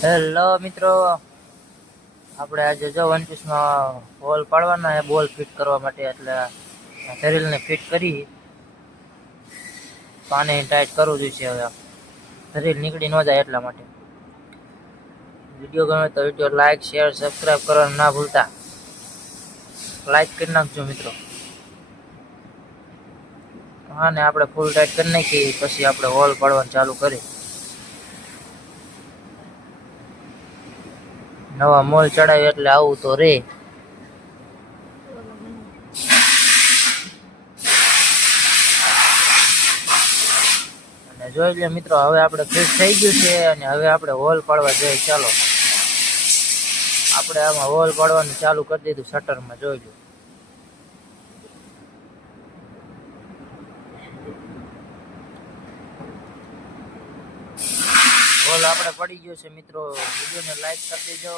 Hello મિત્રો, આપણે આજે જો 21માં હોલ પાડવાના છે બોલ ફિટ કરવા માટે. એટલે શરીરને ફિટ કરી પાને ટાઈટ કરવું જોઈશે. હવે શરીર નીકળી ન જાય એટલા માટે. વિડીયો ગમે તો વિડીયો લાઈક શેર સબસ્ક્રાઈબ કરવાનું ના ભૂલતા. લાઈક કરી નાખજો મિત્રો. હા ને આપણે ફૂલ ટાઈટ કરી નાખી પછી આપણે હોલ પાડવાનું ચાલુ કરી. નવા મોલ ચડાવી એટલે આવું તો રે. અને જોઈ લે મિત્રો, હવે આપણે ફિટ થઈ ગયું છે અને હવે આપણે હોલ પાડવા જઈએ. ચાલો આપણે આમાં હોલ પાડવાનું ચાલુ કરી દીધું. શટરમાં જોઈ લો, હોલ આપણે પડી ગયો છે મિત્રો. વિડીયોને લાઈક કરી દેજો.